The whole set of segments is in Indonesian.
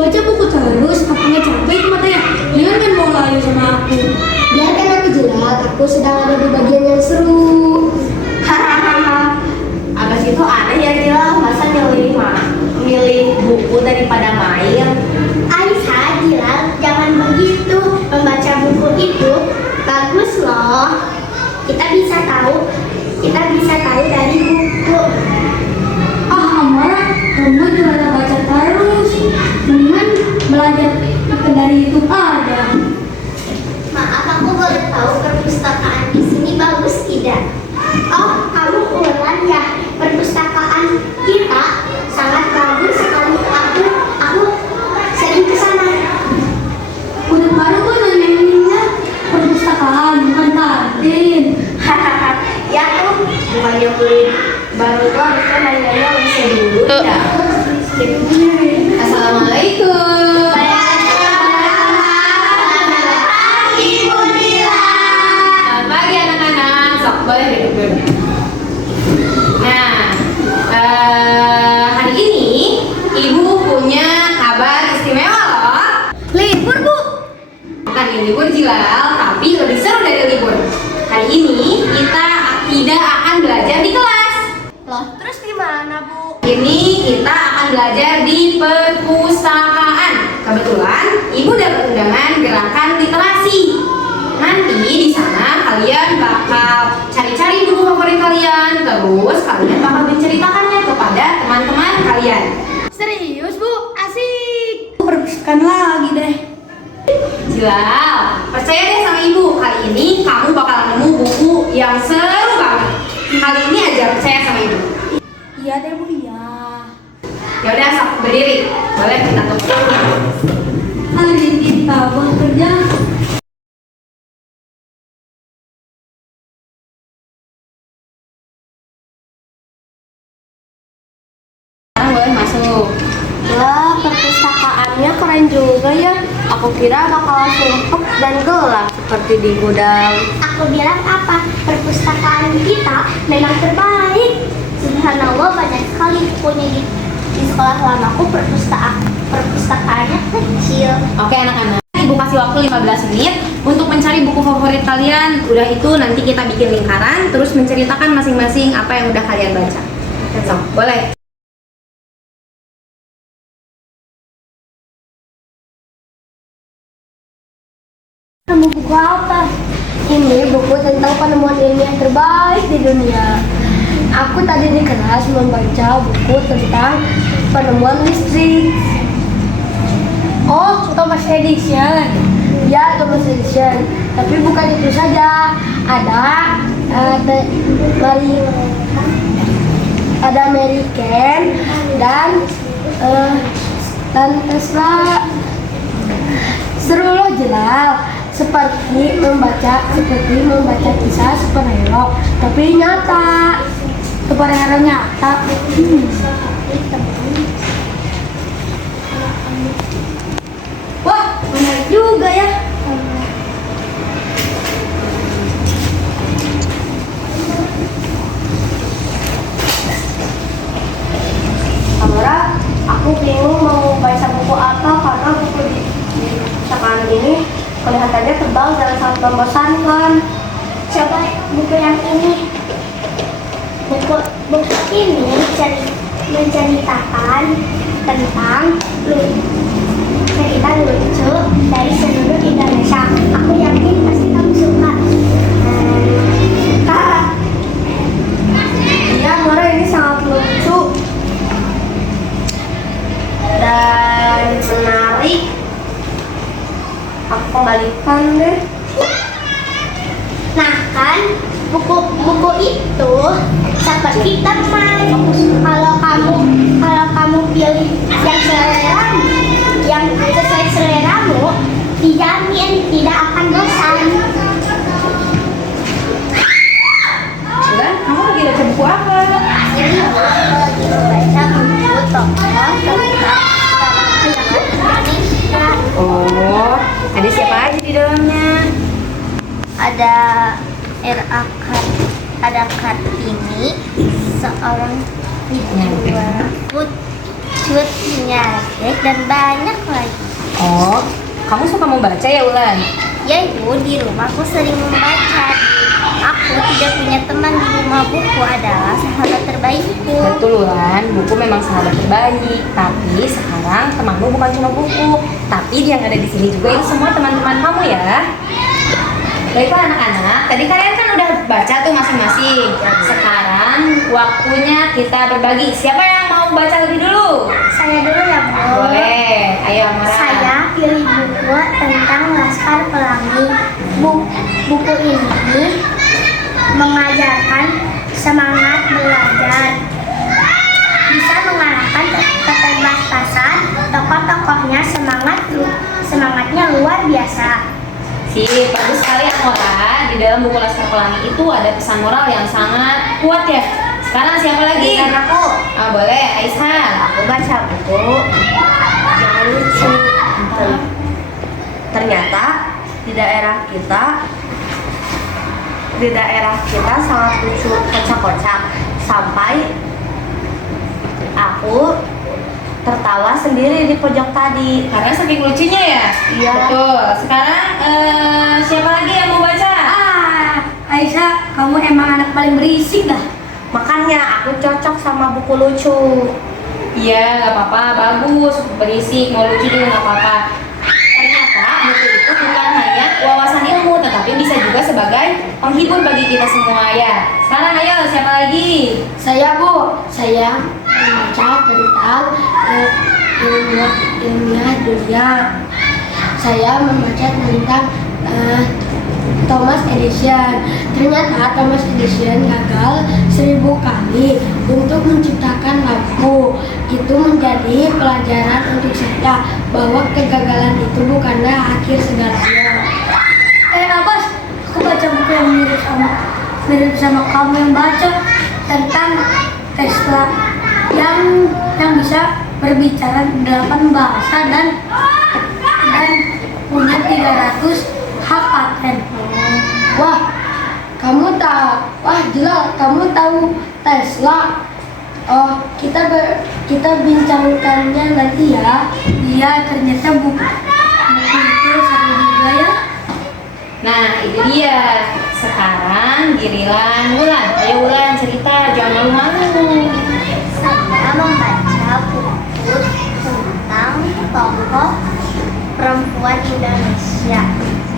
baca buku terus, apa nggak capek itu matanya? Jangan main bola aja sama aku. Biarkan aku jelas, aku sedang ada di bagian yang seru. Hahaha. Abas itu aneh ya Jilang, masa milih buku daripada main? Aisyah, Jilang, jangan begitu. Membaca buku itu bagus loh. Kita bisa tahu dari buku. Ah, Amara, kamu juga baca terus. Mendingan belajar dari YouTube aja. Maaf, aku baru tahu perpustakaan di sini bagus tidak? Oh, kamu ulang ya. Perpustakaan kita sangat bagus sekali. Aku sering ke sana. Udah baru kok nanyainnya perpustakaan, bukan kantin. Hahaha. Ya tuh, bukannya kulit baru tuh harusnya nanya-nanya WC dulu ya. Assalamualaikum. Selamat pagi anak-anak, sok boleh duduk. Nah, hari ini ibu punya kabar istimewa loh. Libur, Bu. Bukan libur Jilal, tapi lebih seru dari libur. Hari ini kita tidak akan belajar di kelas. Loh, terus di mana, Bu? Ini kita akan belajar di perpustakaan. Kebetulan ibu dapat undangan gerakan literasi. Nanti di sana kalian bakal cari-cari buku favorit kalian, terus kalian bakal menceritakannya kepada teman-teman kalian. Serius, Bu? Asik. Perpustakaan lagi deh. Jilal, percaya deh sama ibu, kali ini kamu bakal nemu buku yang seru banget. Kali ini aja percaya sama ibu. Iya deh, Bu, iya. Ya udah, sok berdiri. Boleh kita tutup. Hari kita bekerja. Sekarang boleh masuk. Wah, perpustakaannya keren juga ya. Aku kira bakal sumpek dan gelap seperti di gudang. Aku bilang apa? Perpustakaan kita memang terbaik. Subhanallah, banyak sekali bukunya di sekolah lamaku. Perpustakaannya kecil. Oke anak-anak, ibu kasih waktu 15 menit untuk mencari buku favorit kalian. Udah itu nanti kita bikin lingkaran, terus menceritakan masing-masing apa yang udah kalian baca. So, boleh. Buku apa? Ini buku tentang penemuan ilmiah terbaik di dunia. Aku tadi di kelas membaca buku tentang penemuan listrik. Oh, Thomas Edison. Ya, Thomas Edison. Tapi bukan itu saja. Ada Mary Kane dan Tesla. Seru loh, Jelal. Seperti membaca kisah superhero, tapi nyata. Superhero nyata. Wah, menarik juga ya. Amara, aku bingung mau baca buku apa karena buku di perpustakaan ini kelihatannya tebal dan sangat membosankan. Coba buku yang ini. Buku ini menceritakan tentang cerita lucu dari seluruh Indonesia. Aku yakin pasti kamu suka. Iya, Mara, ini sangat lucu dan menarik. Aku kembalikan deh. Nah kan, buku itu seperti teman. Kalau kamu pilih yang sesuai seleramu, dijamin tidak akan bosan. Bulan, kamu lagi baca buku apa? Ini aku lagi membaca buku tokoh tentang Indonesia. Oh, ada siapa aja di dalamnya? Ada Kartini, seorang pejuang cut, nyadek, dan banyak lagi. Oh, kamu suka membaca ya Ulan? Ya ibu, di rumahku sering membaca. Aku tidak punya teman di rumah, buku adalah sahabat terbaikku. Betul Ulan, buku memang sahabat terbaik. Tapi sekarang temanmu bukan cuma buku, tapi yang ada di sini juga itu semua teman-teman kamu ya. Baiklah anak-anak, tadi kalian kan udah baca tuh masing-masing. Sekarang waktunya kita berbagi. Siapa yang mau baca lebih dulu? Saya dulu ya Bu. Boleh, ayo Amara. Saya pilih buku tentang Laskar Pelangi. Buku ini mengajarkan semangat belajar, bisa mengalahkan keterbatasan. Tokoh-tokohnya semangatnya luar biasa. Sip, bagus sekali Amara. Di dalam buku Laskar Pelangi itu ada pesan moral yang sangat kuat ya. Sekarang siapa lagi? Dan aku Boleh, Aisyah. Aku baca buku yang lucu. Ternyata di daerah kita sangat lucu, kocak-kocak. Sampai aku tertawa sendiri di pojok tadi. Karena saking lucunya ya? Iya. Betul. Sekarang siapa lagi yang mau baca? Aisyah, kamu emang anak paling berisik dah. Makanya aku cocok sama buku lucu. Iya, nggak apa-apa, bagus, berisik, mau lucu juga nggak apa-apa. Ternyata buku itu bukan hanya wawasan ilmu, tetapi bisa juga sebagai penghibur bagi kita semua ya. Sekarang ayo, siapa lagi? Saya Bu, saya membaca tentang ilmiah dunia. Saya membaca tentang Thomas Edison. Ternyata Thomas Edison gagal 1000 kali untuk menciptakan lampu. Itu menjadi pelajaran untuk saya bahwa kegagalan itu bukanlah akhir segalanya. Abbas, aku baca buku yang mirip sama kamu yang baca tentang Tesla yang bisa berbicara 8 bahasa dan punya 300 hak paten. Wah, kamu tahu? Wah, jelas kamu tahu Tesla. Oh, kita bincangkannya nanti ya. Iya, ternyata buku itu seru juga ya. Nah, itu dia. Sekarang giliran Wulan. Ayo Wulan cerita, jangan malu-malu. Saya membaca buku tentang tokoh perempuan Indonesia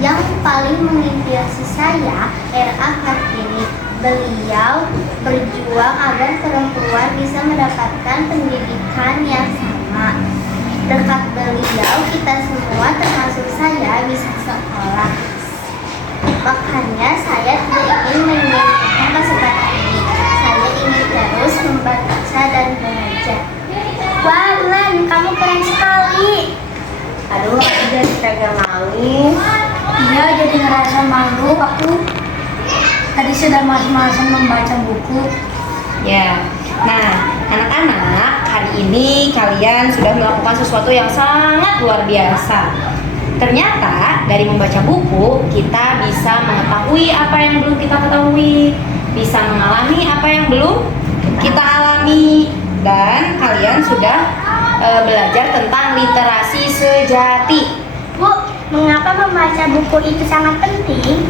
yang paling menginspirasi saya, R.A. Kartini. Beliau berjuang agar perempuan bisa mendapatkan pendidikan yang sama. Berkat beliau, kita semua termasuk saya bisa sekolah. Makanya saya tidak ingin menyelesaikan kesempatan ini. Saya ingin terus membaca dan belajar. Wah, Ulan, kamu keren sekali. Aduh, aku jadi pengen nangis. Iya, jadi ngerasa malu. Aku tadi sudah malas-malasan membaca buku. Ya, nah anak-anak, hari ini kalian sudah melakukan sesuatu yang sangat luar biasa. Ternyata dari membaca buku, kita bisa mengetahui apa yang belum kita ketahui, bisa mengalami apa yang belum kita alami, dan kalian sudah belajar tentang literasi sejati. Bu, mengapa membaca buku itu sangat penting?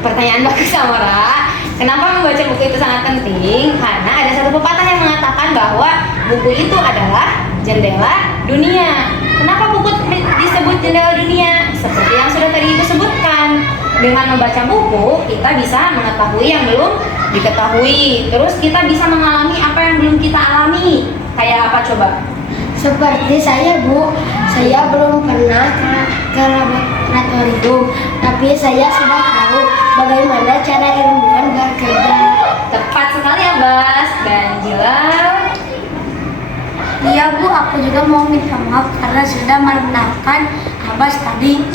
Pertanyaan bagus Amara. Kenapa membaca buku itu sangat penting? Karena ada satu pepatah yang mengatakan bahwa buku itu adalah jendela dunia. Kenapa buku disebut jendela dunia? Seperti yang sudah tadi Ibu sebutkan, dengan membaca buku kita bisa mengetahui yang belum diketahui. Terus kita bisa mengalami apa yang belum kita alami. Kayak apa coba? Seperti saya, Bu. Saya belum pernah ke laboratorium, tapi saya sudah tahu bagaimana cara ilmuwan bekerja. Tepat sekali ya, Bas. Dan Jilau. Iya, Bu. Aku juga mau minta maaf karena sudah merendahkan Abbas tadi.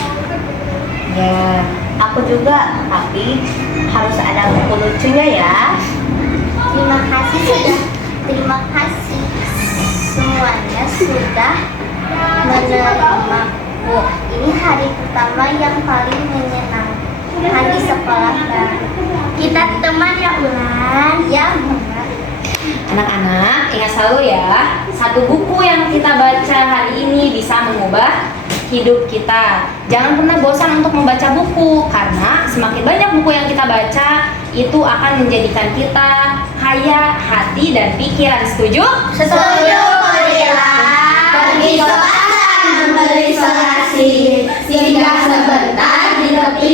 Ya, aku juga, tapi harus ada buku lucunya ya. Terima kasih semuanya sudah menerimaku. Ini hari pertama yang paling menyenangkan di sekolah baru. Kita teman ya Ulan. Ya, Mama. Anak-anak, ingat selalu ya, satu buku yang kita baca hari ini bisa mengubah hidup kita. Jangan pernah bosan untuk membaca buku, karena semakin banyak buku yang kita baca, itu akan menjadikan kita kaya hati dan pikiran. Setuju? Setuju, Kodila. Pergi ke pasar membeli selasi, singgah sebentar di tepi